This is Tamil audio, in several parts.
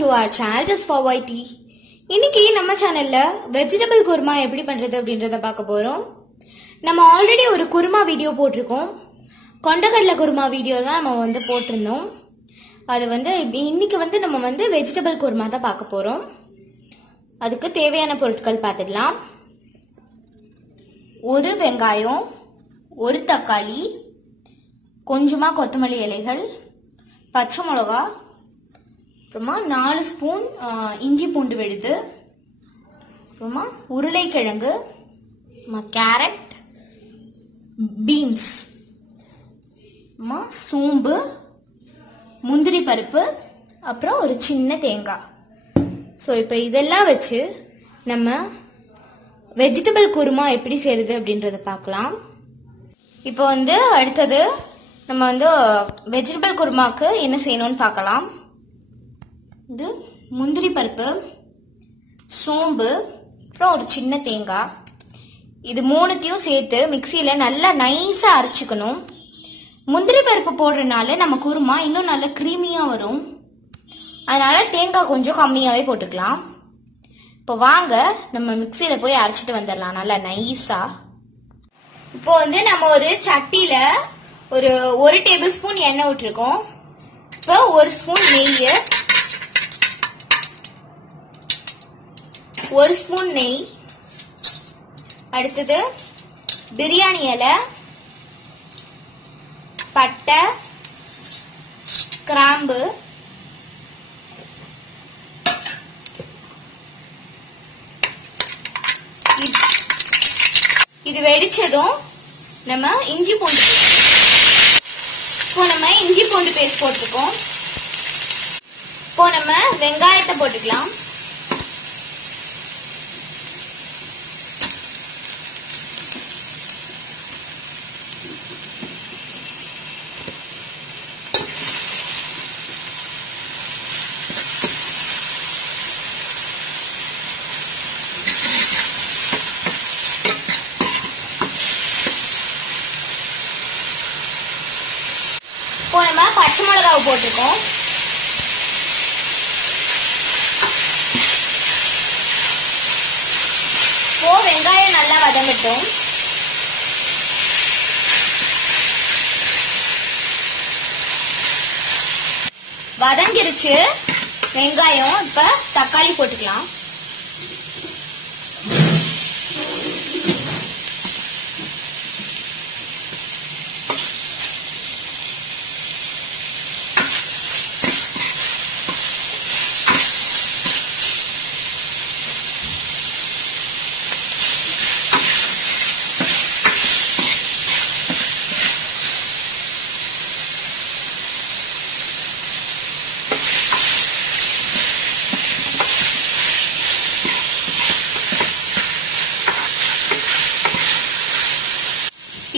to our channel just for YT. இன்னைக்கு நம்ம சேனல்ல வெஜிடபிள் குருமா எப்படி பண்றது அப்படின்றத பார்க்க போறோம். நம்ம ஆல்ரெடி ஒரு குருமா வீடியோ போட்டிருக்கோம். கொண்டக்கடலை குருமா வீடியோ தான் நம்ம போட்டிருந்தோம். அது இன்னைக்கு நம்ம வெஜிடபிள் குருமா தான் பார்க்க போறோம். அதுக்கு தேவையான பொருட்கள் பார்த்துடலாம். ஒரு வெங்காயம், ஒரு தக்காளி, கொஞ்சமா கொத்தமல்லி இலைகள், பச்சை மிளகா, அப்புறமா 4 ஸ்பூன் இஞ்சி பூண்டு விழுது, அப்புறமா உருளைக்கிழங்கு, கேரட், பீன்ஸ், சோம்பு, முந்திரி பருப்பு, அப்புறம் ஒரு சின்ன தேங்காய். ஸோ இப்போ இதெல்லாம் வச்சு நம்ம வெஜிடபிள் குருமா எப்படி செய்யறது அப்படின்றத பார்க்கலாம். இப்போ அடுத்தது நம்ம வெஜிடபிள் குருமாக்கு என்ன செய்யணும்னு பார்க்கலாம். இது முந்திரி பருப்பு, சோம்பு, அப்புறம் ஒரு சின்ன தேங்காய். இது மூணுத்தையும் சேர்த்து மிக்சியில நல்லா நைஸா அரைச்சிக்கணும். முந்திரி பருப்பு போடுறதுனால நம்ம குருமா இன்னும் நல்லா கிரீமியா வரும். அதனால தேங்காய் கொஞ்சம் கம்மியாவே போட்டுக்கலாம். இப்போ வாங்க நம்ம மிக்சியில போய் அரைச்சிட்டு வந்துடலாம் நல்லா நைஸா. இப்போ நம்ம ஒரு சட்டியில ஒரு 1 டேபிள் ஸ்பூன் எண்ணெய் விட்டுருக்கோம். இப்போ 1 ஸ்பூன் நெய், 1 ஸ்பூன் நெய், அடுத்தது பிரியாணி இலை, பட்டை, கிராம்பு, இது வெடிச்சதும் நம்ம இஞ்சி பூண்டு பேஸ்ட் போட்டுருக்கோம். இப்போ நம்ம வெங்காயத்தை போட்டுக்கலாம். இப்போ நம்ம பச்சை மிளகாவை போட்டிருக்கோம். இப்போ வெங்காயம் நல்லா வதங்கட்டும். வதங்கிருச்சு வெங்காயம். இப்ப தக்காளி போட்டுக்கலாம்.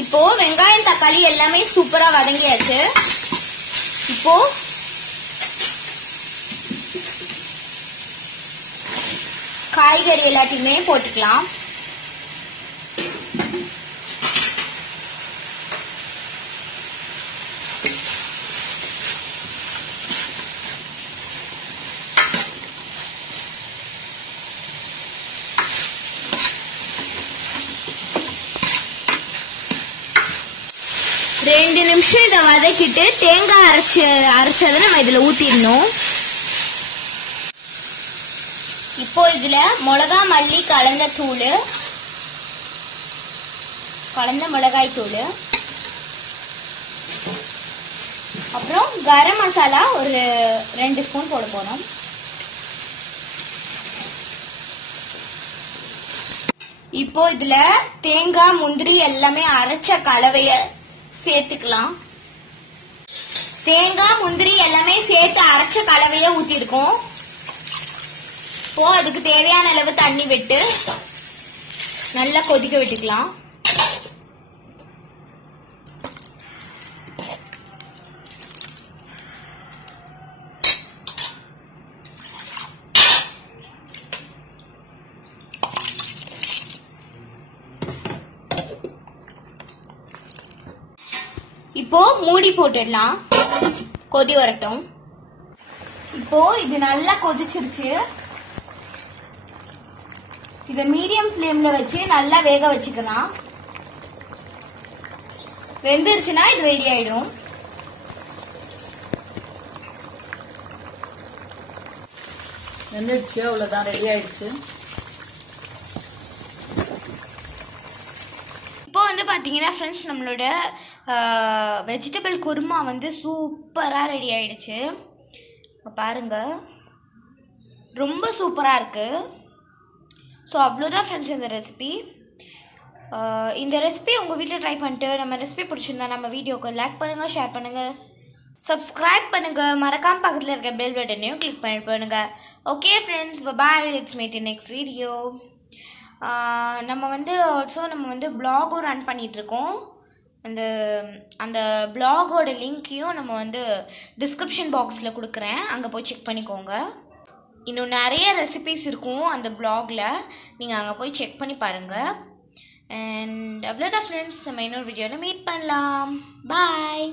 இப்போ வெங்காயம் தக்காளி எல்லாமே சூப்பரா வதங்கியாச்சு. இப்போ காய்கறி எல்லாத்தையுமே போட்டுக்கலாம். ரெண்டு நிமிஷம் இதை வதக்கிட்டு தேங்காய் அரைச்சதை நம்ம இதுல ஊத்திடணும். இப்போ இதுல மிளகா மல்லி கலந்த மிளகாய் தூள், அப்புறம் கரம் மசாலா ஒரு 2 ஸ்பூன் போட போறோம். இப்போ இதுல தேங்காய் முந்திரி எல்லாமே அரைச்ச கலவைய சேர்த்துக்கலாம். தேங்காய் முந்திரி எல்லாமே சேர்த்து அரைச்ச கலவைய ஊத்திருக்கோம். இப்போ அதுக்கு தேவையான அளவு தண்ணி விட்டு நல்லா கொதிக்க விட்டுக்கலாம். இப்போ மூடி போட்டுடலாம், கொதி வரட்டும். இப்போ இது நல்லா கொதிச்சிருச்சு. இதை மீடியம் ஃப்ளேம்ல வச்சு நல்லா வேக வச்சுக்கலாம். வெந்துருச்சுன்னா இது ரெடி ஆயிடும். வெந்துருச்சு, அவ்வளோதான், ரெடி ஆயிடுச்சு. இப்போ வந்து பார்த்தீங்கன்னா ஃப்ரெண்ட்ஸ், நம்மளோட வெஜிடபிள் குருமா வந்து சூப்பராக ரெடி ஆயிடுச்சு. பாருங்க, ரொம்ப சூப்பராக இருக்குது. ஸோ அவ்வளோதான் ஃப்ரெண்ட்ஸ் இந்த ரெசிபி. இந்த ரெசிபி உங்கள் வீட்டில் ட்ரை பண்ணிட்டு நம்ம ரெசிபி பிடிச்சிருந்தா நம்ம வீடியோக்கு லைக் பண்ணுங்கள், ஷேர் பண்ணுங்கள், சப்ஸ்கிரைப் பண்ணுங்கள். மறக்காமல் பக்கத்தில் இருக்க பெல் பட்டனையும் கிளிக் பண்ணிட்டு பண்ணுங்கள். Okay friends, bye, let's meet in next video. நம்ம வந்து ஆல்சோ நம்ம வந்து பிளாகும் ரன் பண்ணிகிட்ருக்கோம். அந்த பிளாகோட லிங்க்கையும் நம்ம வந்து டிஸ்கிரிப்ஷன் பாக்ஸில் கொடுக்குறேன், அங்கே போய் செக் பண்ணிக்கோங்க. இன்னும் நிறைய ரெசிபீஸ் இருக்கும் அந்த பிளாகில், நீங்கள் அங்கே போய் செக் பண்ணி பாருங்கள். அண்ட் அவ்வளோதான் ஃப்ரெண்ட்ஸ், நம்ம இன்னொரு வீடியோவில் மீட் பண்ணலாம். பாய்.